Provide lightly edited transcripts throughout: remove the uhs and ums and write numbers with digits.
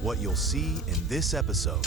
What you'll see in this episode.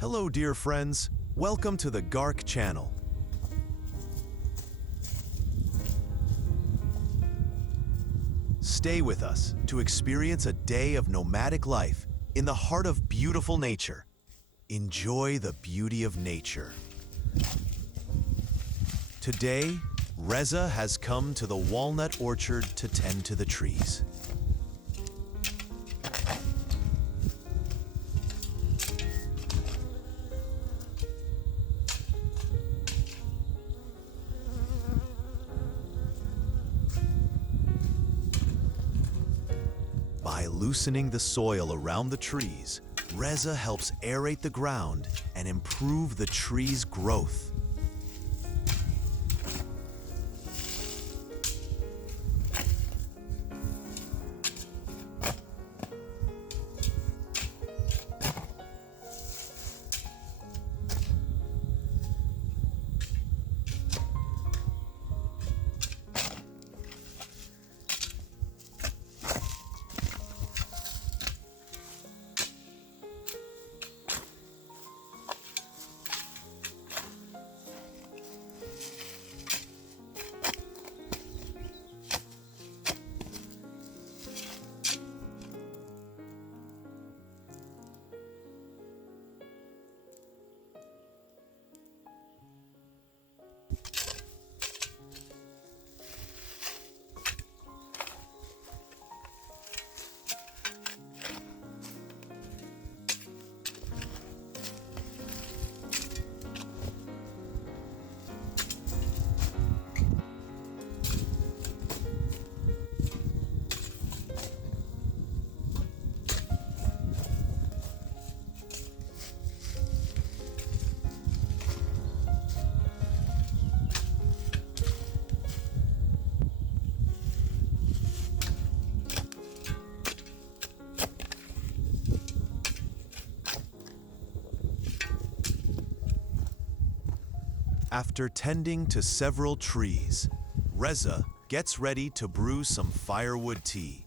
Hello, dear friends. Welcome to the GARC channel. Stay with us to experience a day of nomadic life in the heart of beautiful nature. Enjoy the beauty of nature. Today, Reza has come to the walnut orchard to tend to the trees. By loosening the soil around the trees, Reza helps aerate the ground and improve the tree's growth. After tending to several trees, Reza gets ready to brew some firewood tea.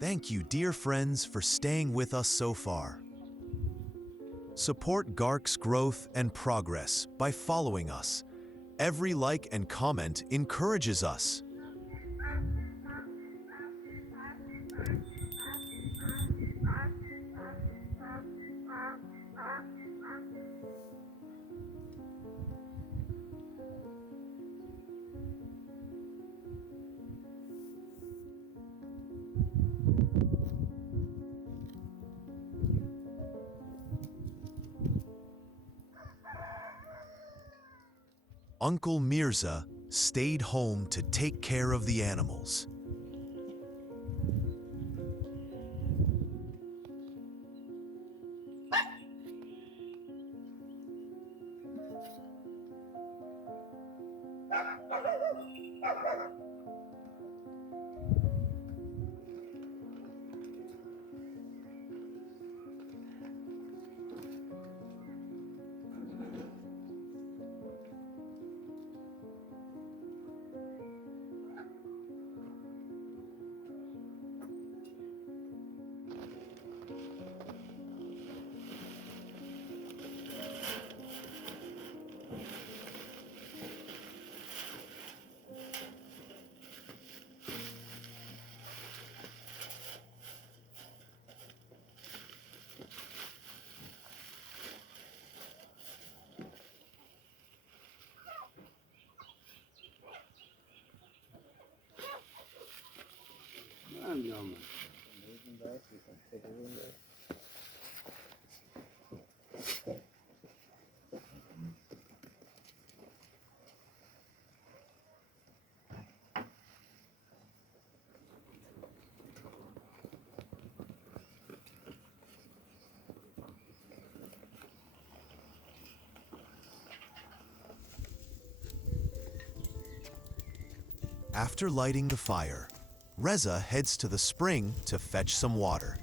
Thank you, dear friends, for staying with us so far. Support GARC's growth and progress by following us. Every like and comment encourages us. Uncle Mirza stayed home to take care of the animals. After lighting the fire, Reza heads to the spring to fetch some water.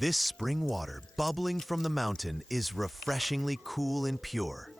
This spring water bubbling from the mountain is refreshingly cool and pure.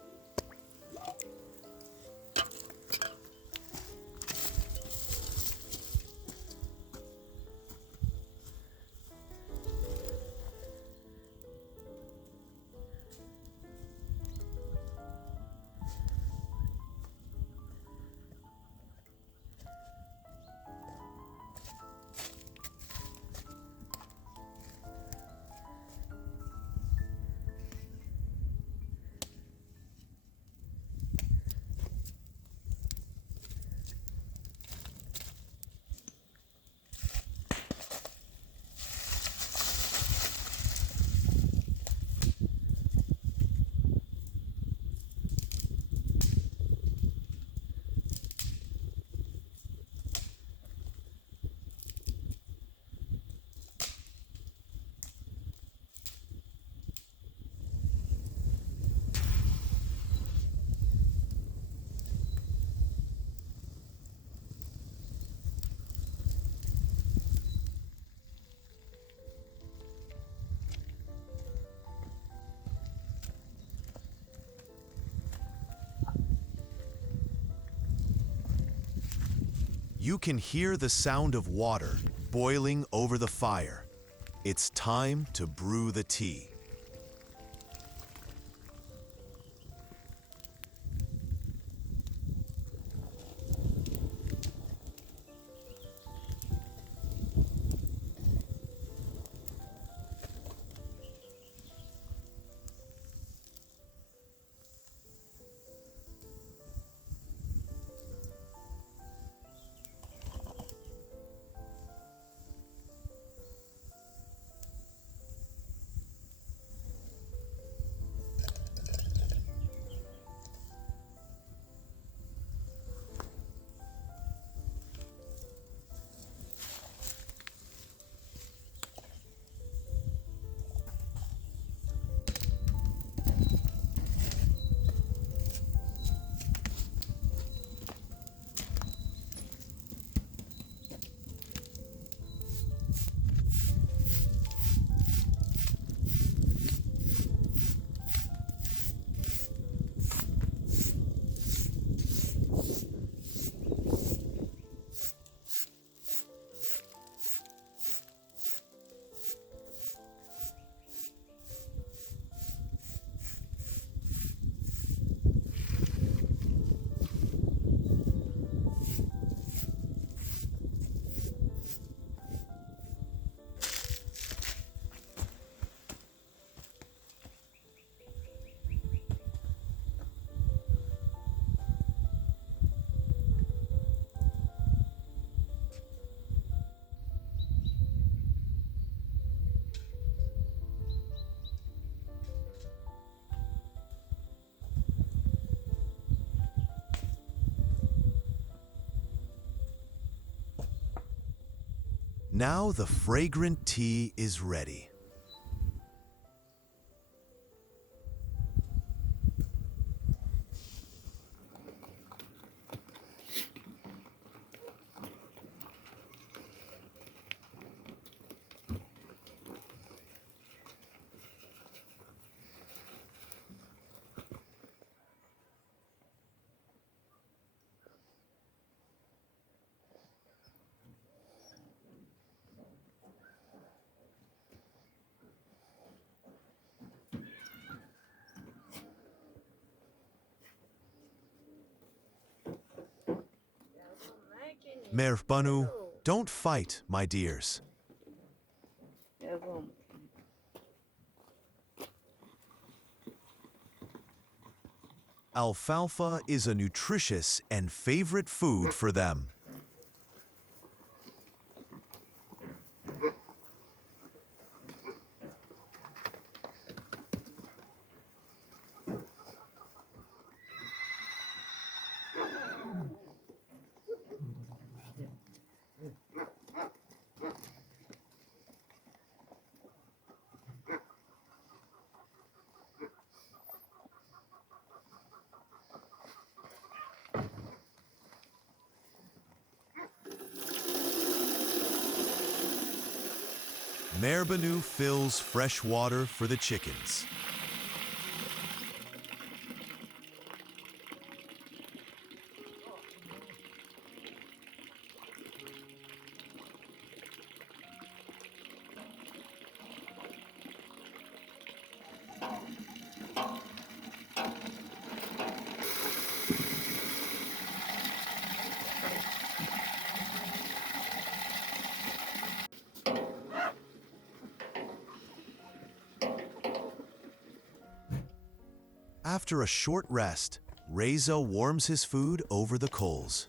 You can hear the sound of water boiling over the fire. It's time to brew the tea. Now the fragrant tea is ready. Merbanu, don't fight, my dears. Alfalfa is a nutritious and favorite food for them. Merbanu fills fresh water for the chickens. After a short rest, Reza warms his food over the coals.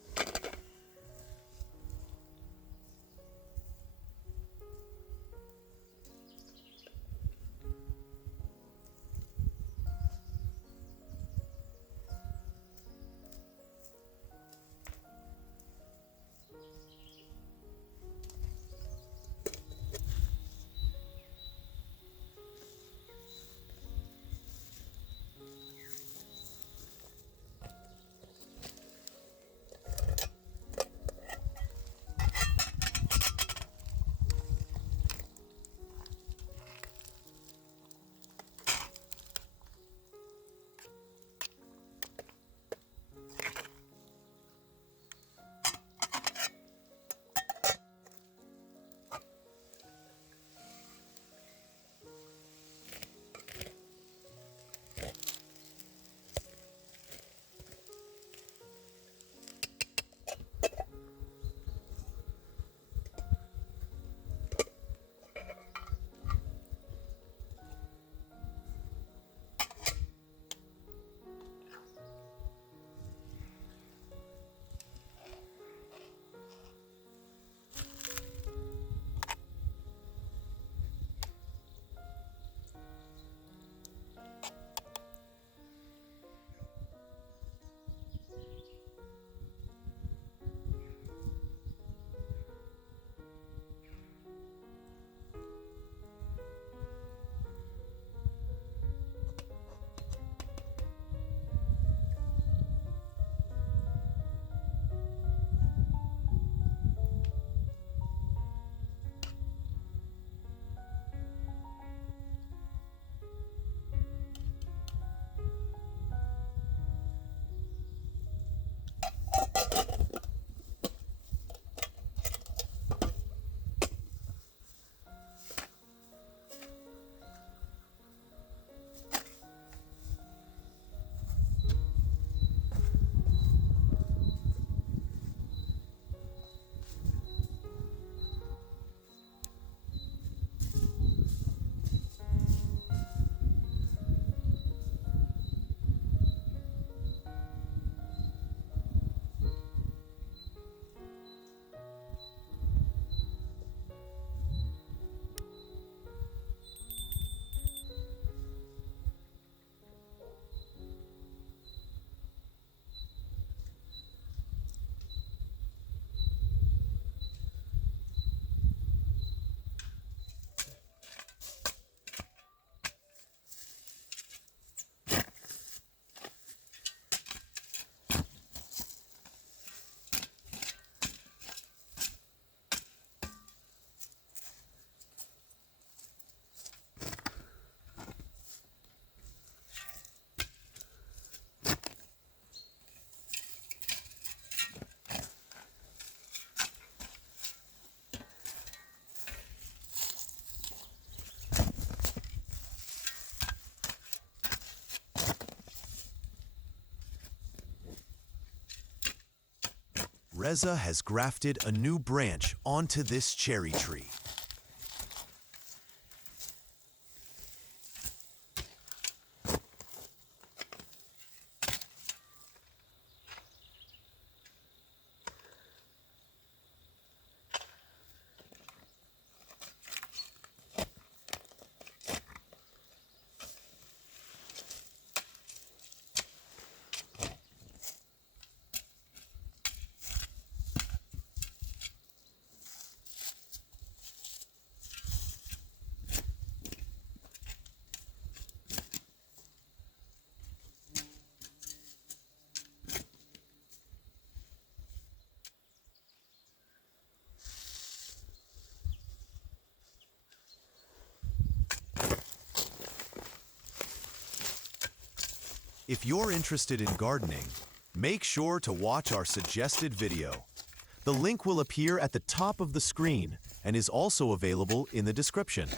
Reza has grafted a new branch onto this cherry tree. If you're interested in gardening, make sure to watch our suggested video. The link will appear at the top of the screen and is also available in the description.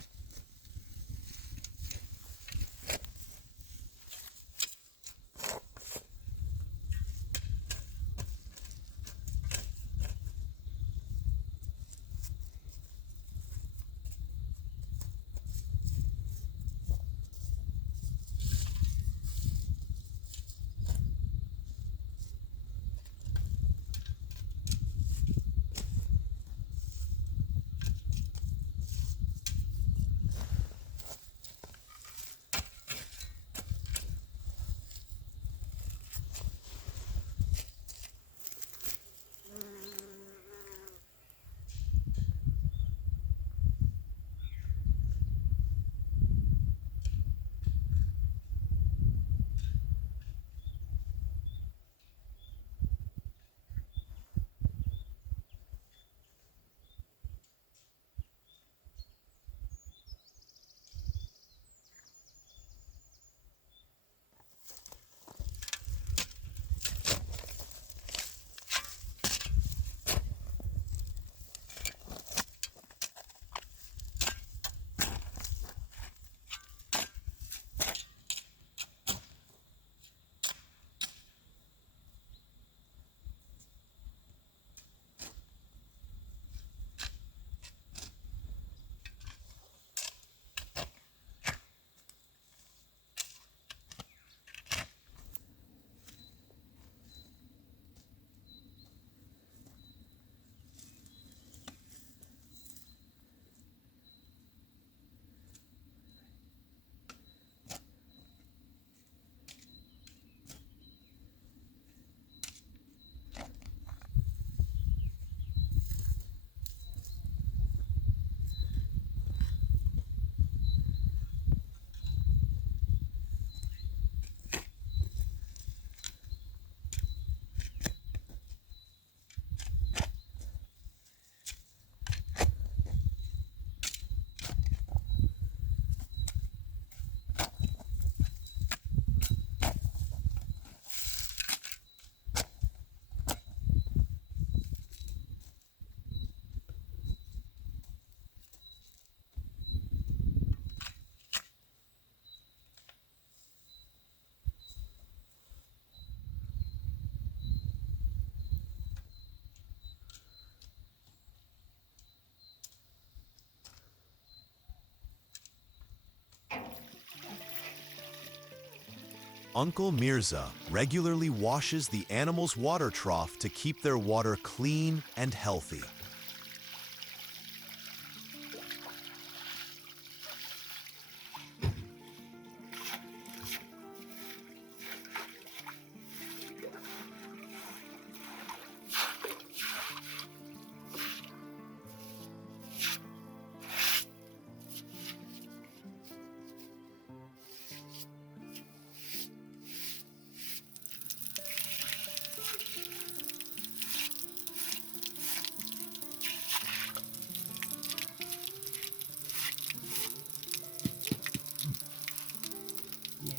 Uncle Mirza regularly washes the animals' water trough to keep their water clean and healthy.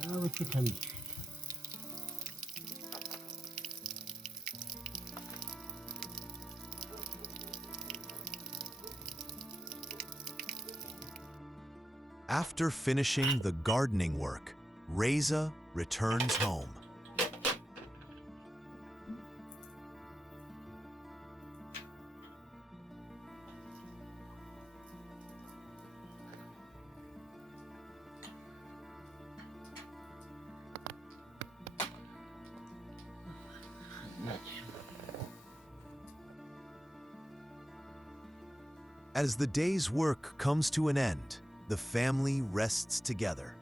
यावती थंडी. After finishing the gardening work, Reza returns home. As the day's work comes to an end, the family rests together.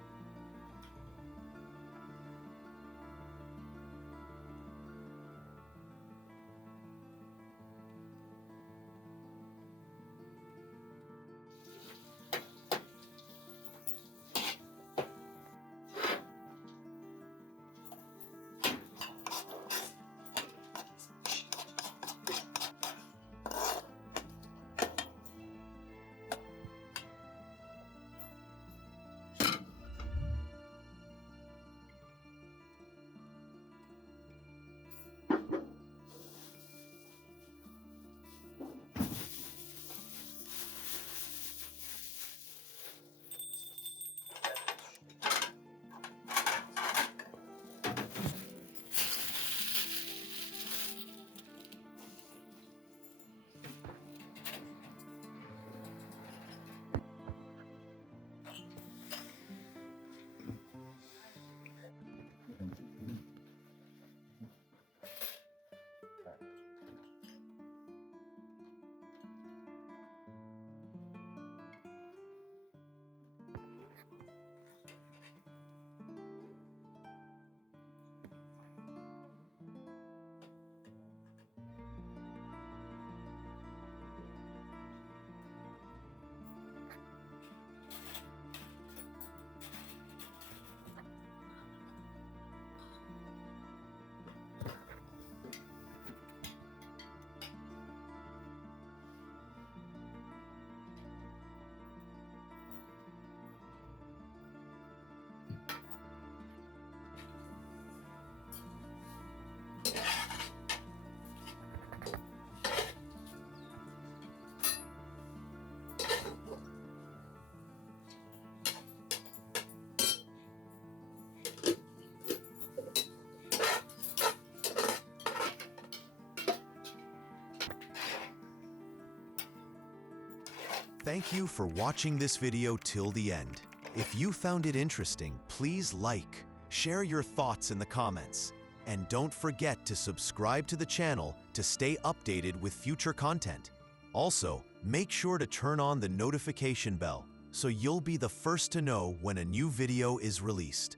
Thank you for watching this video till the end. If you found it interesting, please like, share your thoughts in the comments, and don't forget to subscribe to the channel to stay updated with future content. Also, make sure to turn on the notification bell so you'll be the first to know when a new video is released.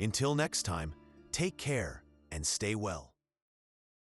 Until next time, take care and stay well.